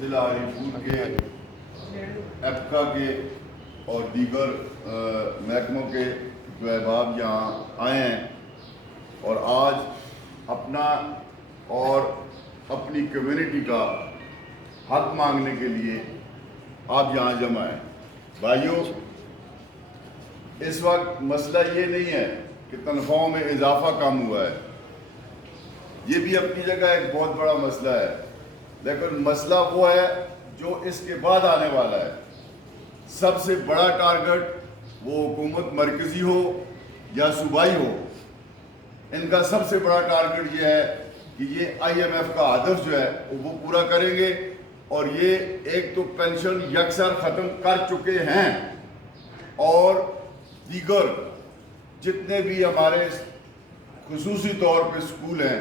ضلع علی پور کے ایپکا کے اور دیگر محکموں کے جو احباب یہاں آئے ہیں اور آج اپنا اور اپنی کمیونٹی کا حق مانگنے کے لیے آپ یہاں جمع ہیں۔ بھائیوں، اس وقت مسئلہ یہ نہیں ہے کہ تنخواہوں میں اضافہ کم ہوا ہے، یہ بھی اپنی جگہ ایک بہت بڑا مسئلہ ہے، لیکن مسئلہ وہ ہے جو اس کے بعد آنے والا ہے۔ سب سے بڑا ٹارگٹ وہ حکومت مرکزی ہو یا صوبائی ہو، ان کا سب سے بڑا ٹارگٹ یہ ہے کہ یہ آئی ایم ایف کا ہدف جو ہے وہ پورا کریں گے، اور یہ ایک تو پینشن یکسر ختم کر چکے ہیں، اور دیگر جتنے بھی ہمارے خصوصی طور پہ سکول ہیں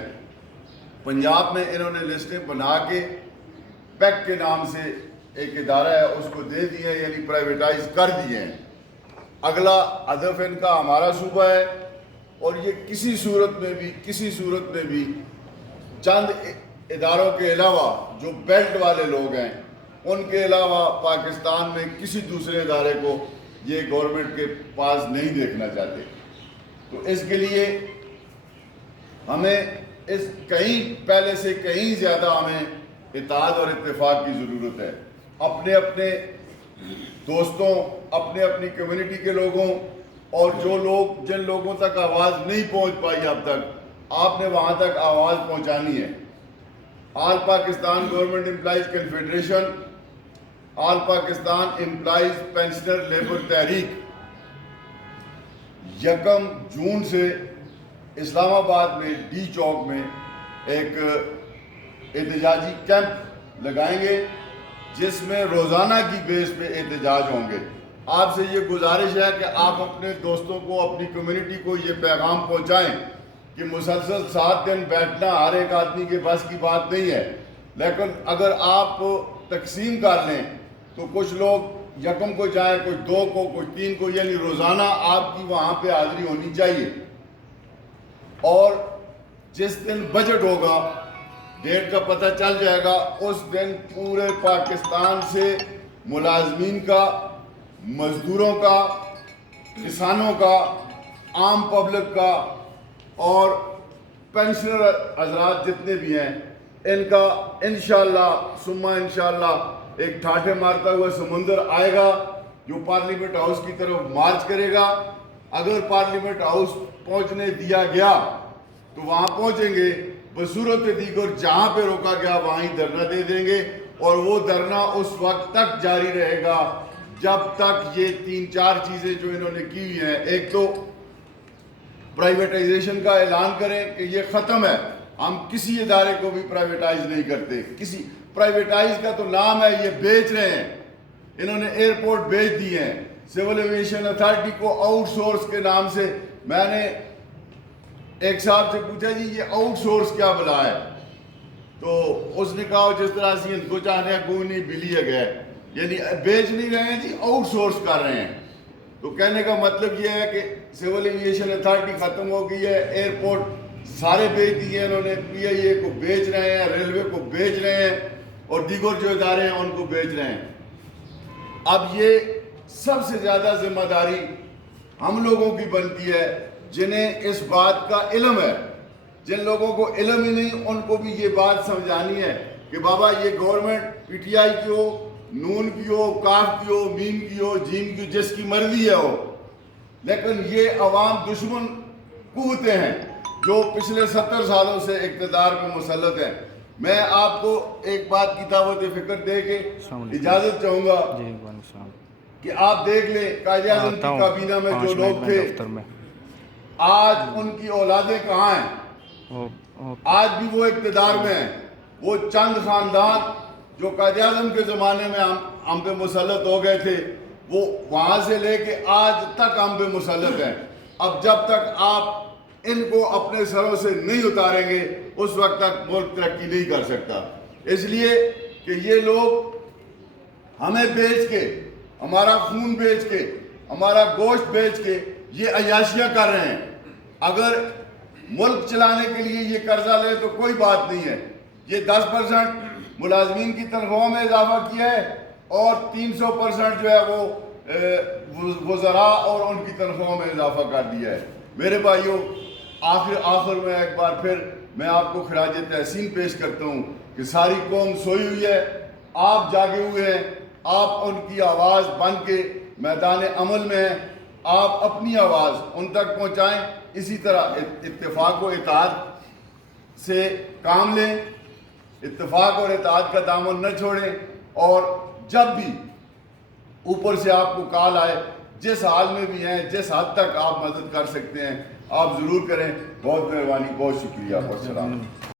پنجاب میں، انہوں نے لسٹیں بنا کے پیک کے نام سے ایک ادارہ ہے اس کو دے دیے ہیں، یعنی پرائیویٹائز کر دیے ہیں۔ اگلا ہدف ان کا ہمارا صوبہ ہے، اور یہ کسی صورت میں بھی چند اداروں کے علاوہ جو بیلٹ والے لوگ ہیں ان کے علاوہ پاکستان میں کسی دوسرے ادارے کو یہ گورنمنٹ کے پاس نہیں دیکھنا چاہتے۔ تو اس کے لیے ہمیں پہلے سے کہیں زیادہ ہمیں اتحاد اور اتفاق کی ضرورت ہے۔ اپنے اپنے دوستوں، اپنی کمیونٹی کے لوگوں، اور جن لوگوں تک آواز نہیں پہنچ پائی اب تک، آپ نے وہاں تک آواز پہنچانی ہے۔ آل پاکستان گورنمنٹ امپلائیز کنفیڈریشن، آل پاکستان امپلائیز پینشنر لیبر تحریک 1 جون سے اسلام آباد میں ڈی چوک میں ایک احتجاجی کیمپ لگائیں گے، جس میں روزانہ کی بیس پہ احتجاج ہوں گے۔ آپ سے یہ گزارش ہے کہ آپ اپنے دوستوں کو، اپنی کمیونٹی کو یہ پیغام پہنچائیں کہ مسلسل 7 دن بیٹھنا ہر ایک آدمی کے بس کی بات نہیں ہے، لیکن اگر آپ تقسیم کر لیں تو کچھ لوگ 1 کو جائیں، کچھ 2 کو، کچھ 3 کو، یعنی روزانہ آپ کی وہاں پہ حاضری ہونی چاہیے۔ اور جس دن بجٹ ہوگا، ڈیٹ کا پتہ چل جائے گا، اس دن پورے پاکستان سے ملازمین کا، مزدوروں کا، کسانوں کا، عام پبلک کا اور پینشنر حضرات جتنے بھی ہیں، ان کا انشاءاللہ ثم انشاءاللہ ایک ٹھاٹھے مارتا ہوا سمندر آئے گا جو پارلیمنٹ ہاؤس کی طرف مارچ کرے گا۔ اگر پارلیمنٹ ہاؤس پہنچنے دیا گیا تو وہاں پہنچیں گے، بصورت دیگر جہاں پہ روکا گیا وہاں ہی دھرنا دے دیں گے، اور وہ دھرنا اس وقت تک جاری رہے گا جب تک یہ 3-4 چیزیں جو انہوں نے کی ہوئی ہیں، ایک تو پرائیویٹائزیشن کا اعلان کریں کہ یہ ختم ہے، ہم کسی ادارے کو بھی پرائیویٹائز نہیں کرتے۔ پرائیویٹائز کا تو نام ہے، یہ بیچ رہے ہیں، انہوں نے ایئرپورٹ بیچ دیے ہیں، سول ایویشن اتھارٹی کو آؤٹ سورس کے نام سے۔ میں نے ایک صاحب سے پوچھا جی یہ آؤٹ سورس کیا بلا ہے، تو اس نے کہا جس طرح سے ان کو چاہنے ہیں کوئی نہیں بلی ہے گئے، یعنی بیچ نہیں رہے ہیں جی، آؤٹ سورس کر رہے ہیں۔ تو کہنے کا مطلب یہ ہے کہ سول ایویشن اتھارٹی ختم ہو گئی ہے، ایئرپورٹ سارے بیچ دیے انہوں نے، پی آئی اے کو بیچ رہے ہیں، ریلوے کو بیچ رہے ہیں، اور دیگر جو ادارے ہیں ان کو بیچ رہے ہیں۔ اب یہ سب سے زیادہ ذمہ داری ہم لوگوں کی بنتی ہے جنہیں اس بات کا علم ہے۔ جن لوگوں کو علم ہی نہیں ان کو بھی یہ بات سمجھانی ہے کہ بابا یہ گورنمنٹ پی ٹی آئی کی ہو، نون کی ہو، کاف کی ہو، میم کی ہو، جیم کی ہو، جس کی مرضی ہے ہو، لیکن یہ عوام دشمن قوتیں ہیں جو پچھلے 70 سالوں سے اقتدار میں مسلط ہیں۔ میں آپ کو ایک بات کی دعوت فکر دے کے اجازت چاہوں گا کہ آپ دیکھ لیں قائد اعظم کی کابینہ میں جو لوگ تھے، آج ان کی اولادیں کہاں ہیں؟ آج بھی وہ اقتدار میں ہیں۔ وہ چند خاندان جو قائد اعظم کے زمانے میں ہم پہ مسلط ہو گئے تھے، وہ وہاں سے لے کے آج تک ہم پہ مسلط ہیں۔ اب جب تک آپ ان کو اپنے سروں سے نہیں اتاریں گے اس وقت تک ملک ترقی نہیں کر سکتا۔ اس لیے کہ یہ لوگ ہمیں بیچ کے، ہمارا خون بیچ کے، ہمارا گوشت بیچ کے یہ عیاشیاں کر رہے ہیں۔ اگر ملک چلانے کے لیے یہ قرضہ لے تو کوئی بات نہیں ہے، یہ 10% ملازمین کی تنخواہوں میں اضافہ کیا ہے اور 300% جو ہے وہ وزراء اور ان کی تنخواہوں میں اضافہ کر دیا ہے۔ میرے بھائیوں، آخر میں ایک بار پھر میں آپ کو خراج تحسین پیش کرتا ہوں کہ ساری قوم سوئی ہوئی ہے، آپ جاگے ہوئے ہیں، آپ ان کی آواز بن کے میدان عمل میں ہیں، آپ اپنی آواز ان تک پہنچائیں۔ اسی طرح اتفاق و اتحاد سے کام لیں، اتفاق اور اتحاد کا دامن نہ چھوڑیں، اور جب بھی اوپر سے آپ کو کال آئے، جس حال میں بھی ہیں، جس حد تک آپ مدد کر سکتے ہیں آپ ضرور کریں۔ بہت مہربانی، بہت شکریہ، والسلام۔